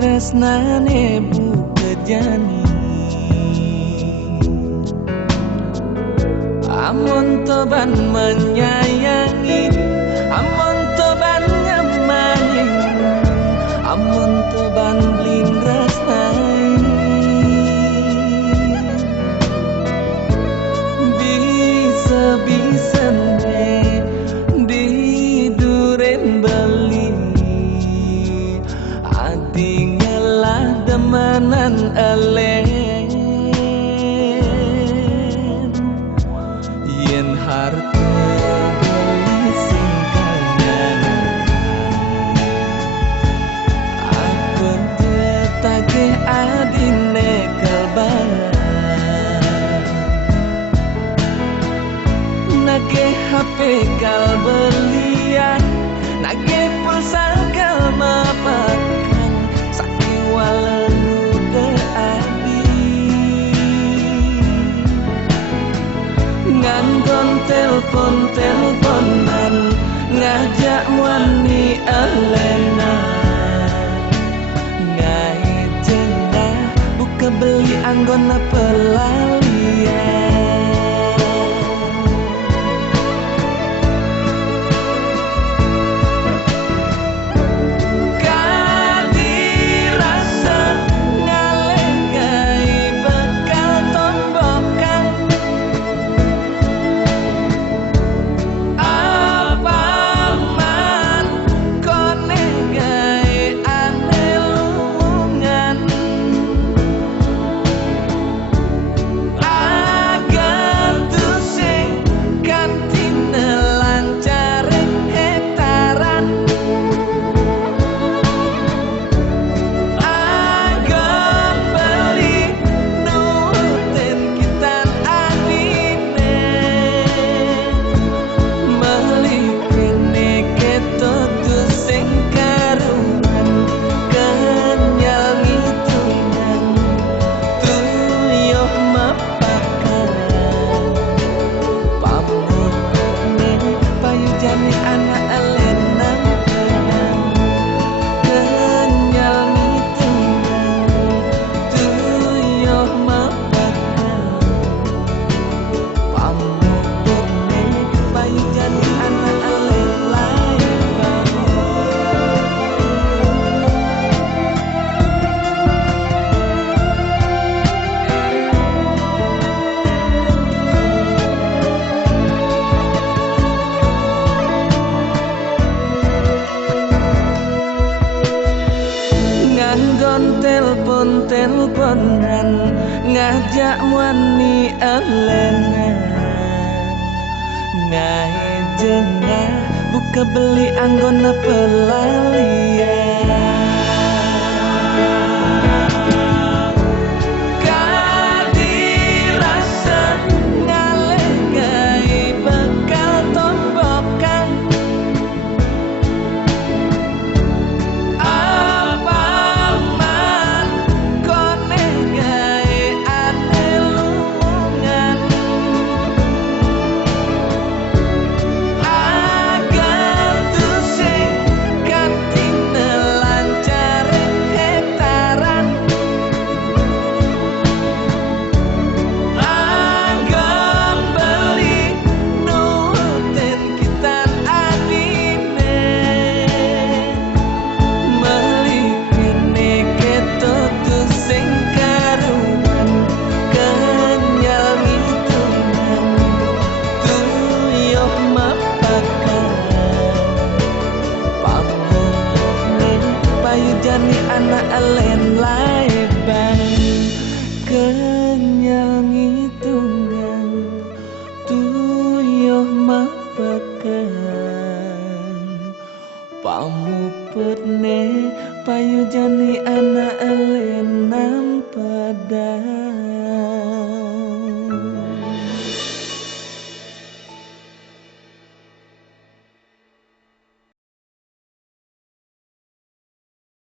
Tresnane buka jani amun toban menyayangi, amun toban nyemani, amun toban blindresnai bisa-bisane di duren beli adi demanan alen yen harta beli sing kanyanan aku tetagih adine kelban nagih HP kal belian nagih pulsa kal mapakan walau deadi nganggon telpon-telponan ngajak wani alena ngai jenah buka beli anggona pelalian telpon-telponan ngajak wani alenan ngai jengah buka beli anggona pelalian jani anak alen laibang kenyal ngitunggan tuyuh putne payu jani anak elenam pada